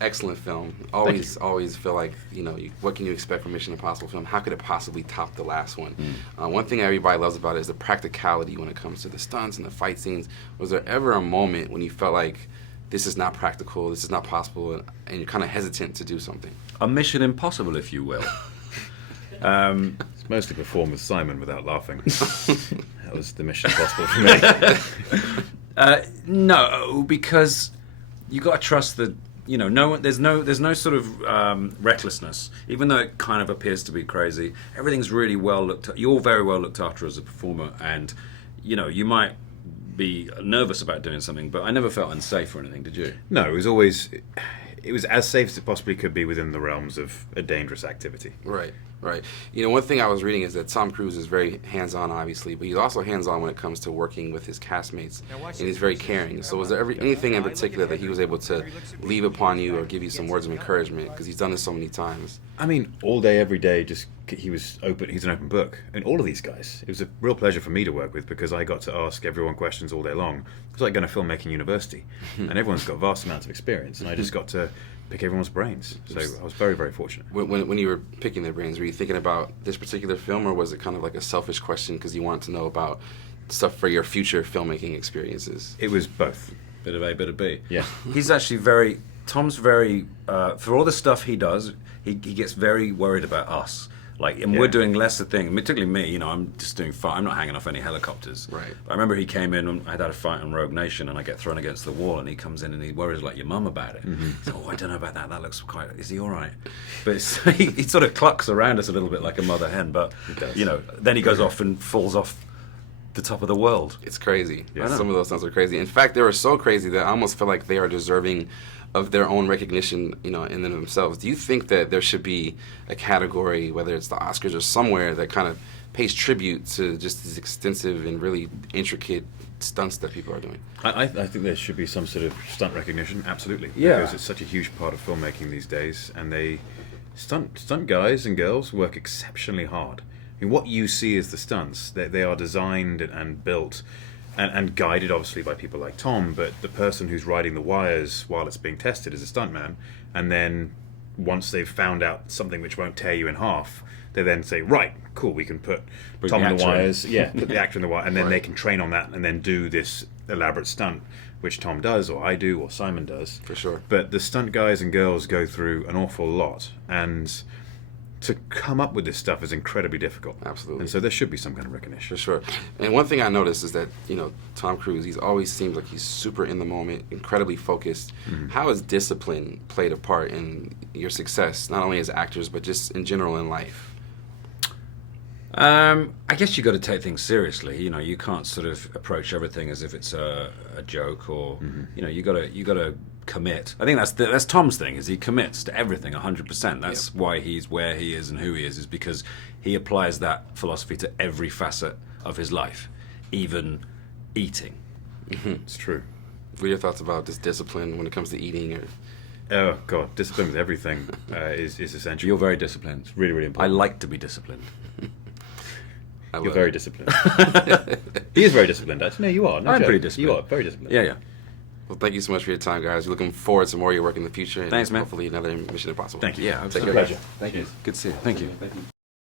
Excellent film. Always feel like, what can you expect from Mission Impossible film? How could it possibly top the last one? One thing everybody loves about it is the practicality when it comes to the stunts and the fight scenes. Was there ever a moment when you felt like this is not practical, this is not possible, and you're kind of hesitant to do something? A Mission Impossible, if you will. It's mostly performed with Simon without laughing. That was the Mission Impossible for me. No, because you got to trust that. There's no sort of recklessness, even though it kind of appears to be crazy. Everything's really well looked at. You're very well looked after as a performer, and you might be nervous about doing something, but I never felt unsafe or anything. Did you? No, it was as safe as it possibly could be within the realms of a dangerous activity. Right. One thing I was reading is that Tom Cruise is very hands-on, obviously, but he's also hands-on when it comes to working with his castmates, and he's very caring. So was there anything in particular that he was able to leave upon you or give you some words of encouragement? Because he's done this so many times. I mean, all day, every day, he's an open book. And all of these guys, it was a real pleasure for me to work with because I got to ask everyone questions all day long. It was like going to filmmaking university, and everyone's got vast amounts of experience, and I just got to pick everyone's brains. So I was very, very fortunate. When you were picking their brains, were you thinking about this particular film, or was it kind of like a selfish question because you wanted to know about stuff for your future filmmaking experiences? It was both. Bit of A, bit of B. Yeah. He's actually Tom's very, for all the stuff he does, he gets very worried about us. We're doing lesser things, particularly me, I'm just doing fine. I'm not hanging off any helicopters. Right. I remember he came in and I had a fight on Rogue Nation and I get thrown against the wall and he comes in and he worries like your mum about it. Mm-hmm. He's like, I don't know about that. That looks quite, is he all right? But he sort of clucks around us a little bit like a mother hen, but, then he goes off and falls off the top of the world. It's crazy. Yeah. Some of those stunts are crazy. In fact, they were so crazy that I almost feel like they are deserving of their own recognition, in and of themselves. Do you think that there should be a category, whether it's the Oscars or somewhere, that kind of pays tribute to just these extensive and really intricate stunts that people are doing? I think there should be some sort of stunt recognition, absolutely. Yeah. Because it's such a huge part of filmmaking these days, and stunt guys and girls work exceptionally hard. I mean, what you see is the stunts. They are designed and built and guided, obviously, by people like Tom, but the person who's riding the wires while it's being tested is a stuntman, and then once they've found out something which won't tear you in half, they then say, right, cool, we can put Tom on the wires, put the actor in the wire, and then they can train on that and then do this elaborate stunt, which Tom does, or I do, or Simon does. For sure. But the stunt guys and girls go through an awful lot, and to come up with this stuff is incredibly difficult. Absolutely. And so there should be some kind of recognition. For sure. And one thing I noticed is that, Tom Cruise, he's always seems like he's super in the moment, incredibly focused. Mm-hmm. How has discipline played a part in your success, not only as actors, but just in general in life? I guess you got to take things seriously. You can't sort of approach everything as if it's a joke, or you got to commit. I think that's Tom's thing. Is he commits to everything 100%. That's why he's where he is and who he is because he applies that philosophy to every facet of his life, even eating. Mm-hmm. It's true. What are your thoughts about this discipline when it comes to eating? Oh God, discipline with everything is essential. You're very disciplined. It's really, really important. I like to be disciplined. You're very disciplined. He is very disciplined, actually. No, you are. No I'm joke. pretty disciplined. You are very disciplined. Yeah. Well, thank you so much for your time, guys. We're looking forward to more of your work in the future. And thanks, man. hopefully another Mission Impossible. Thank you. Yeah, It's a absolutely. pleasure. Thank you. Good to see you. Thank you. Thank you.